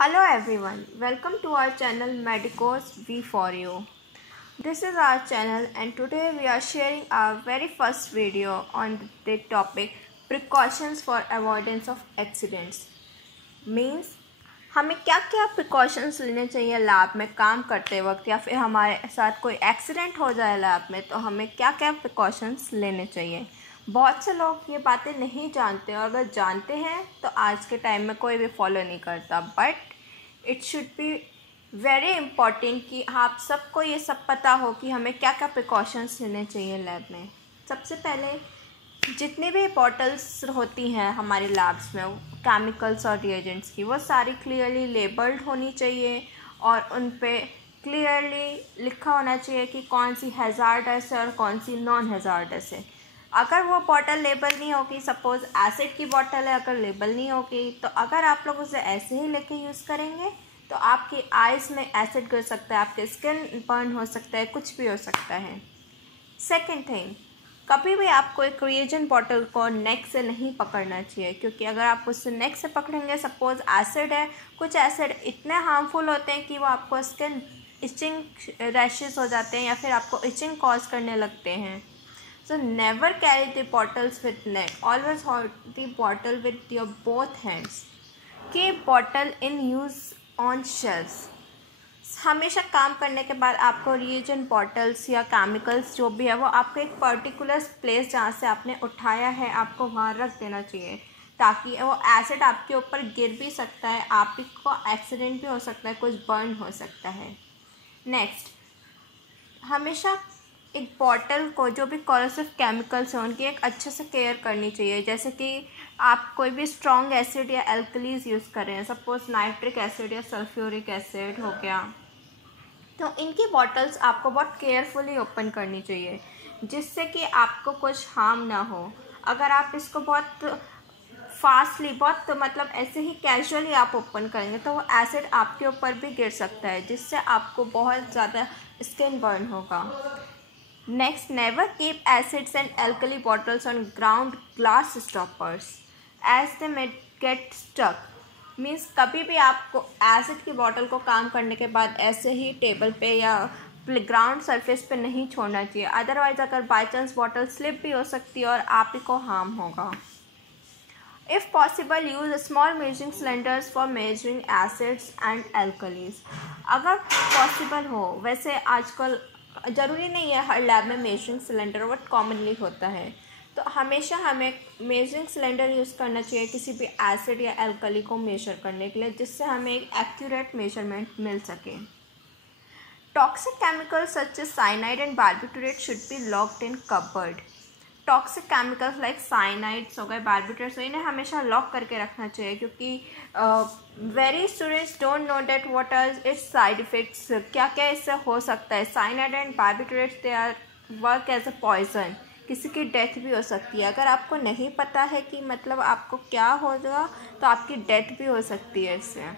Hello everyone, welcome to our channel Medicos V for you. This is our channel and today we are sharing our very first video on the topic precautions for avoidance of accidents. Means हमें क्या क्या precautions लेने चाहिए lab में काम करते वक्त या फिर हमारे साथ कोई एक्सीडेंट हो जाए लैब में तो हमें क्या क्या प्रिकॉशंस लेने चाहिए। बहुत से लोग ये बातें नहीं जानते और अगर जानते हैं तो आज के टाइम में कोई भी फॉलो नहीं करता, but it should be very important कि आप सबको ये सब पता हो कि हमें क्या क्या प्रिकॉशंस लेने चाहिए लैब में। सबसे पहले जितनी भी बॉटल्स होती हैं हमारे लैब्स में केमिकल्स और रिएजेंट्स की, वो सारी क्लियरली लेबल्ड होनी चाहिए और उन पे क्लियरली लिखा होना चाहिए कि कौन सी हैज़ार्डस है और कौन सी नॉन हैज़ार्डस है। अगर वो बॉटल लेबल नहीं होगी, सपोज़ एसिड की बॉटल है, अगर लेबल नहीं होगी तो अगर आप लोग उसे ऐसे ही लेके यूज़ करेंगे तो आपकी आइज़ में एसिड गिर सकता है, आपके स्किन बर्न हो सकता है, कुछ भी हो सकता है। सेकेंड थिंग, कभी भी आपको एक रिएजेंट बॉटल को नेक से नहीं पकड़ना चाहिए, क्योंकि अगर आप उससे नेक से पकड़ेंगे, सपोज़ एसिड है, कुछ एसिड इतने हार्मफुल होते हैं कि वो आपको स्किन इचिंग रैशेस हो जाते हैं या फिर आपको इचिंग कॉज करने लगते हैं। So never carry the bottles with neck, always hold the bottle with your both hands. Keep bottle in use on shelfs. हमेशा काम करने के बाद आपको रिएजेंट बॉटल्स या केमिकल्स जो भी है वो आपको एक पर्टिकुलर प्लेस जहाँ से आपने उठाया है आपको वहाँ रख देना चाहिए, ताकि वो एसिड आपके ऊपर गिर भी सकता है, आपको एक्सीडेंट भी हो सकता है, कुछ बर्न हो सकता है। नेक्स्ट, हमेशा एक बॉटल को जो भी कॉरोसिव केमिकल्स हैं उनकी एक अच्छे से केयर करनी चाहिए। जैसे कि आप कोई भी स्ट्रॉन्ग एसिड या एल्कलीज यूज़ कर रहे हैं, सपोज नाइट्रिक एसिड या सल्फ्यूरिक एसिड हो गया, तो इनकी बॉटल्स आपको बहुत केयरफुली ओपन करनी चाहिए जिससे कि आपको कुछ हार्म ना हो। अगर आप इसको बहुत फास्टली, बहुत मतलब ऐसे ही कैजुअली आप ओपन करेंगे तो वो एसिड आपके ऊपर भी गिर सकता है, जिससे आपको बहुत ज़्यादा स्किन बर्न होगा। Next, never keep acids and alkali bottles on ground glass stoppers as they may get stuck. Means कभी भी आपको एसिड की बॉटल को काम करने के बाद ऐसे ही टेबल पे या ग्राउंड सरफेस पे नहीं छोड़ना चाहिए, अदरवाइज अगर बाई चांस बॉटल स्लिप भी हो सकती है और आप ही को हार्म होगा। If possible use small measuring cylinders for measuring acids and alkalis. अगर पॉसिबल हो, वैसे आजकल ज़रूरी नहीं है हर लैब में मेजरिंग सिलेंडर, बट कॉमनली होता है, तो हमेशा हमें मेजरिंग सिलेंडर यूज़ करना चाहिए किसी भी एसिड या एल्कली को मेजर करने के लिए, जिससे हमें एक एक्यूरेट मेजरमेंट मिल सके। Toxic chemicals such as cyanide and barbiturate should be locked in cupboard. Toxic chemicals like cyanides हो गए, बार्बिटूरेट्स हो, इन्हें हमेशा लॉक करके रखना चाहिए, क्योंकि very students don't know that what are its side effects, क्या क्या इससे हो सकता है। Cyanide and barbiturates they are work as a poison, किसी की डेथ भी हो सकती है। अगर आपको नहीं पता है कि मतलब आपको क्या होगा तो आपकी डेथ भी हो सकती है इससे।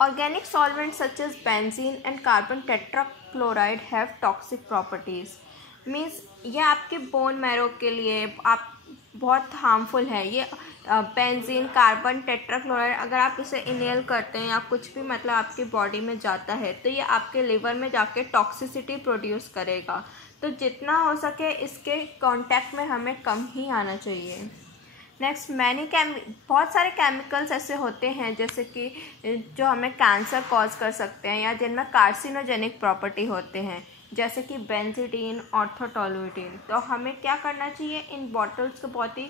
Organic solvents such as benzene and carbon tetrachloride have toxic properties. Means ये आपके बोन मैरो के लिए आप बहुत हार्मफुल है। ये बेंजीन, कार्बन टेट्राक्लोराइड, अगर आप इसे इनहेल करते हैं या कुछ भी मतलब आपकी बॉडी में जाता है तो ये आपके लिवर में जाके टॉक्सिसिटी प्रोड्यूस करेगा, तो जितना हो सके इसके कांटेक्ट में हमें कम ही आना चाहिए। नेक्स्ट, बहुत सारे केमिकल्स ऐसे होते हैं जैसे कि जो हमें कैंसर कॉज कर सकते हैं या जिनमें कार्सिनोजेनिक प्रॉपर्टी होते हैं, जैसे कि बेंजीडीन, ऑर्थोटोलुइडिन। तो हमें क्या करना चाहिए, इन बॉटल्स को बहुत ही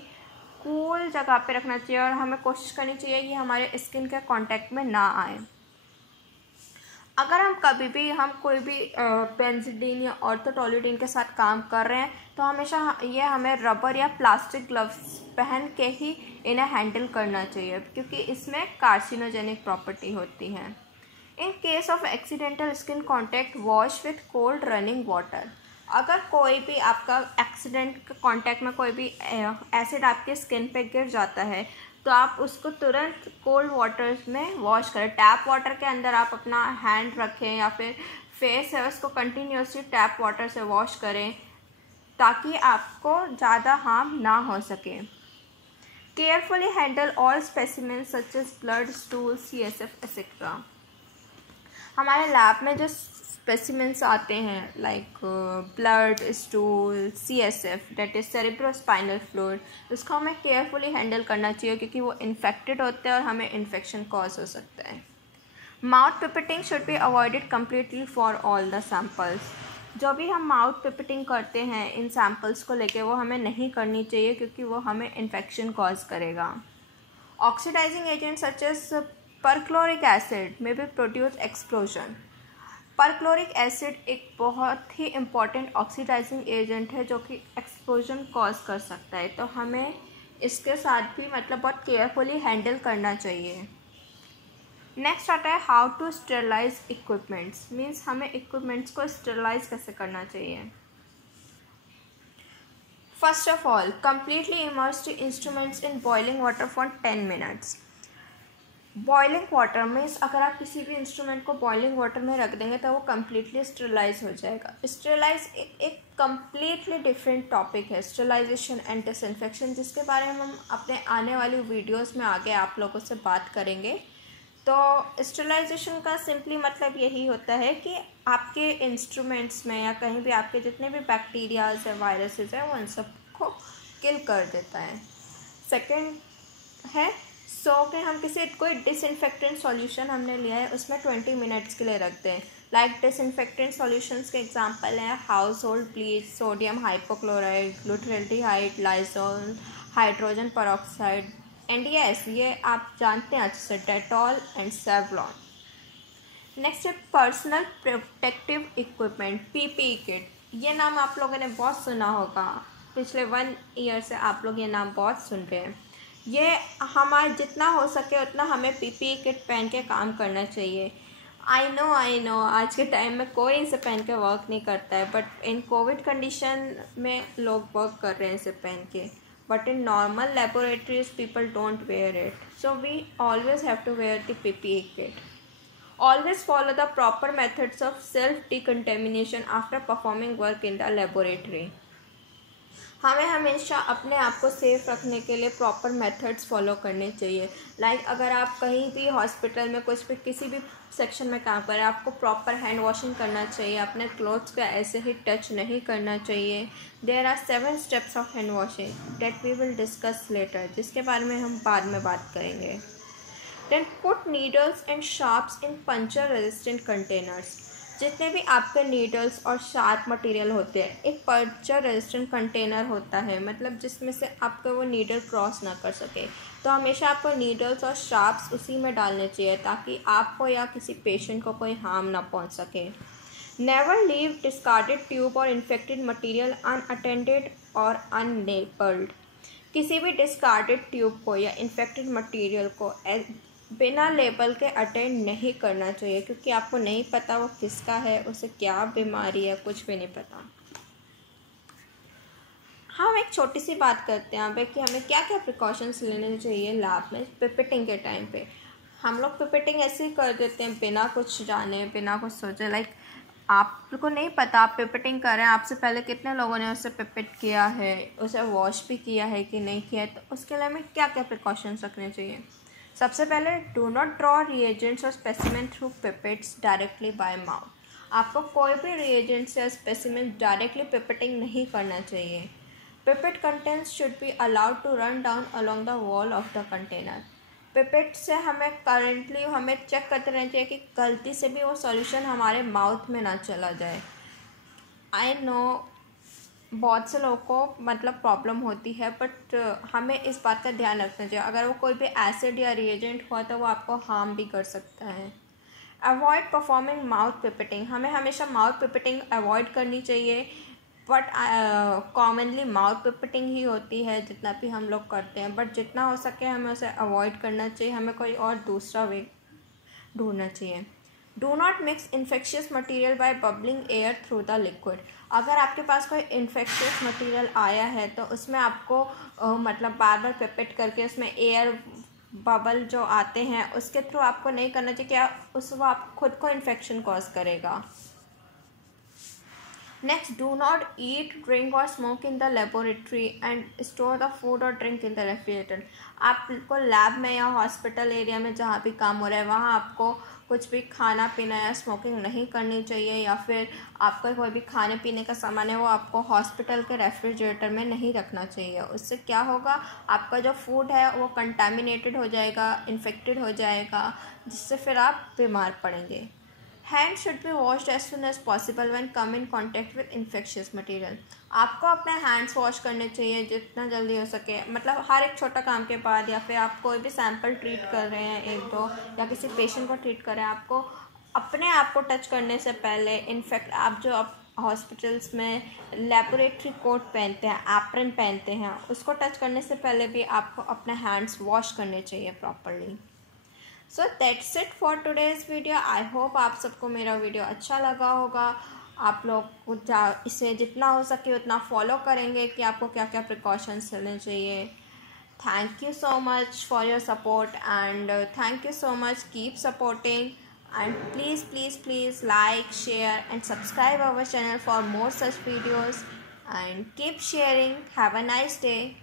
कूल जगह पे रखना चाहिए और हमें कोशिश करनी चाहिए कि हमारे स्किन के कांटेक्ट में ना आए। अगर हम कभी भी कोई भी बेंजीडीन या ऑर्थोटोलुइडिन के साथ काम कर रहे हैं तो हमेशा ये हमें रबर या प्लास्टिक ग्लव्स पहन के ही इन्हें हैंडल करना चाहिए, क्योंकि इसमें कार्सिनोजेनिक प्रॉपर्टी होती है। In case of accidental skin contact, wash with cold running water. अगर कोई भी आपका एक्सीडेंट के कॉन्टैक्ट में कोई भी एसिड आपके स्किन पे गिर जाता है तो आप उसको तुरंत कोल्ड वाटर में वॉश करें। टैप वाटर के अंदर आप अपना हैंड रखें या फिर फेस है उसको कंटिन्यूसली टैप वाटर से वॉश करें, ताकि आपको ज़्यादा हार्म ना हो सके। Carefully handle all specimens such as blood, stool, CSF etcetera. हमारे लैब में जो स्पेसिमेंस आते हैं like blood, stool, CSF that is cerebrospinal fluid, उसको हमें केयरफुली हैंडल करना चाहिए क्योंकि वो इन्फेक्टेड होते हैं और हमें इन्फेक्शन कॉज हो सकता है। Mouth pipetting should be avoided completely for all the samples. जो भी हम माउथ पिपेटिंग करते हैं इन सैम्पल्स को लेके वो हमें नहीं करनी चाहिए क्योंकि वो हमें इन्फेक्शन कॉज करेगा। Oxidising agent such as perchloric acid में भी प्रोड्यूस एक्सप्लोजन। परक्लोरिक एसिड एक बहुत ही इम्पॉर्टेंट ऑक्सीडाइजिंग एजेंट है जो कि एक्सप्लोजन कॉज कर सकता है, तो हमें इसके साथ भी मतलब बहुत केयरफुली हैंडल करना चाहिए। नेक्स्ट आता है how to sterilise equipments, means हमें इक्विपमेंट्स को स्टेरलाइज कैसे करना चाहिए। First of all, completely immerse the instruments in boiling water for 10 minutes। Boiling water means अगर आप किसी भी इंस्ट्रूमेंट को बॉइलिंग वाटर में रख देंगे तो वो कम्प्लीटली स्टेरलाइज हो जाएगा। स्टेरलाइज एक कम्प्लीटली डिफरेंट टॉपिक है, स्टेरलाइजेशन एंड डिसइंफेक्शन, जिसके बारे में हम अपने आने वाली वीडियोस में आगे आप लोगों से बात करेंगे। तो स्टेरलाइजेशन का सिंपली मतलब यही होता है कि आपके इंस्ट्रूमेंट्स में या कहीं भी आपके जितने भी बैक्टीरियाज है, वायरसेस है, वो इन सबको किल कर देता है। सेकंड है कि हम कोई डिसइंफेक्टेंट सॉल्यूशन हमने लिया है उसमें 20 मिनट्स के लिए रखते हैं। लाइक डिसइंफेक्टेंट सॉल्यूशंस के एग्जांपल हैं household bleach, sodium hypochloride, glutaraldehyde, Lysol, hydrogen peroxide and ये आप जानते हैं अच्छे से, डेटॉल एंड सेवलॉन। नेक्स्ट है personal protective equipment, PPE kit. ये नाम आप लोगों ने बहुत सुना होगा, पिछले 1 ईयर से आप लोग ये नाम बहुत सुन रहे हैं। ये हमारे जितना हो सके उतना हमें PPE किट पहन के काम करना चाहिए। आई नो आज के टाइम में कोई इसे पहन के वर्क नहीं करता है, बट इन कोविड कंडीशन में लोग वर्क कर रहे हैं इसे पहन के, but in normal laboratories people don't wear it, so we always have to wear the PPE kit. Always follow the proper methods of self decontamination after performing work in the laboratory. हमें हमेशा अपने आप को safe रखने के लिए proper methods follow करने चाहिए। लाइक अगर आप कहीं भी हॉस्पिटल में कुछ भी किसी भी सेक्शन में काम करें, आपको प्रॉपर हैंड वॉशिंग करना चाहिए, अपने क्लोथ्स को ऐसे ही टच नहीं करना चाहिए। There are 7 steps of hand washing that we will discuss later, जिसके बारे में हम बाद में बात करेंगे। Then put needles and sharps in puncture resistant containers. जितने भी आपके नीडल्स और शार्प मटेरियल होते हैं, एक पंचर रेजिस्टेंट कंटेनर होता है, मतलब जिसमें से आपका वो नीडल क्रॉस ना कर सके, तो हमेशा आपको नीडल्स और शार्प्स उसी में डालने चाहिए ताकि आपको या किसी पेशेंट को कोई हार्म ना पहुंच सके। नेवर लीव डिस्कार्डेड ट्यूब और इन्फेक्टेड मटेरियल अनअटेंडेड और अनलेबल्ड। किसी भी डिस्कार्डेड ट्यूब को या इन्फेक्टेड मटेरियल को बिना लेबल के अटेंड नहीं करना चाहिए, क्योंकि आपको नहीं पता वो किसका है, उसे क्या बीमारी है, कुछ भी नहीं पता। हम एक छोटी सी बात करते हैं यहाँ पे कि हमें क्या क्या प्रिकॉशंस लेने चाहिए लैब में पिपेटिंग के टाइम पे। हम लोग पिपेटिंग ऐसे ही कर देते हैं बिना कुछ जाने, बिना कुछ सोचे। लाइक आपको नहीं पता आप पिपेटिंग कर रहे हैं, आपसे पहले कितने लोगों ने उसे पिपेट किया है, उसे वॉश भी किया है कि नहीं किया है, तो उसके लिए हमें क्या क्या प्रिकॉशंस रखने चाहिए। सबसे पहले डू नॉट ड्रॉ रिएजेंट्स और specimen through pipettes directly by mouth. आपको कोई भी रिएजेंट्स या स्पेसिमेन डायरेक्टली पिपेटिंग नहीं करना चाहिए। Pipette contents should be allowed to run down along the wall of the container. Pipette से हमें चेक करते रहना चाहिए कि गलती से भी वो सॉल्यूशन हमारे माउथ में ना चला जाए। आई नो बहुत से लोगों को मतलब प्रॉब्लम होती है, बट हमें इस बात का ध्यान रखना चाहिए। अगर वो कोई भी एसिड या रिएजेंट हुआ तो वो आपको हार्म भी कर सकता है। Avoid performing mouth pipetting. हमें हमेशा माउथ पिपेटिंग अवॉइड करनी चाहिए, बट कॉमनली माउथ पिपेटिंग ही होती है जितना भी हम लोग करते हैं, बट जितना हो सके हमें उसे अवॉइड करना चाहिए। हमें कोई और दूसरा वे ढूंढना चाहिए। Do not mix infectious material by bubbling air through the liquid. अगर आपके पास कोई इन्फेक्शियस मटेरियल आया है तो उसमें आपको मतलब बार बार पिपेट करके उसमें एयर बबल जो आते हैं उसके थ्रू आपको नहीं करना चाहिए, क्या वो आप खुद को इन्फेक्शन कॉज करेगा। Next, do not eat, drink or smoke in the laboratory and store the food or drink in the refrigerator. आपको लैब में या हॉस्पिटल एरिया में जहाँ भी काम हो रहा है वहाँ आपको कुछ भी खाना पीना या स्मोकिंग नहीं करनी चाहिए, या फिर आपका कोई भी खाने पीने का सामान है वो आपको हॉस्पिटल के रेफ्रिजरेटर में नहीं रखना चाहिए। उससे क्या होगा, आपका जो फूड है वो कंटामिनेटेड हो जाएगा, इन्फेक्टेड हो जाएगा, जिससे फिर आप बीमार पड़ेंगे। Hand should be washed as soon as possible when come in contact with infectious material. आपको अपने हैंड्स वॉश करने चाहिए जितना जल्दी हो सके, मतलब हर एक छोटा काम के बाद, या फिर आप कोई भी सैंपल ट्रीट कर रहे हैं एक दो, या किसी पेशेंट को ट्रीट कर रहे हैं, आपको अपने आप को टच करने से पहले, इनफैक्ट आप जो आप हॉस्पिटल्स में लेबोरेटरी कोट पहनते हैं, एप्रन पहनते हैं, उसको टच करने से पहले भी आपको अपने हैंड्स वॉश करने चाहिए properly. So that's it for today's video. I hope आप सबको मेरा वीडियो अच्छा लगा होगा। आप लोग इसे जितना हो सके उतना फॉलो करेंगे कि आपको क्या क्या प्रिकॉशंस लेने चाहिए। Thank you so much for your support and thank you so much, keep supporting and please like, share and subscribe our channel for more such videos and keep sharing. Have a nice day.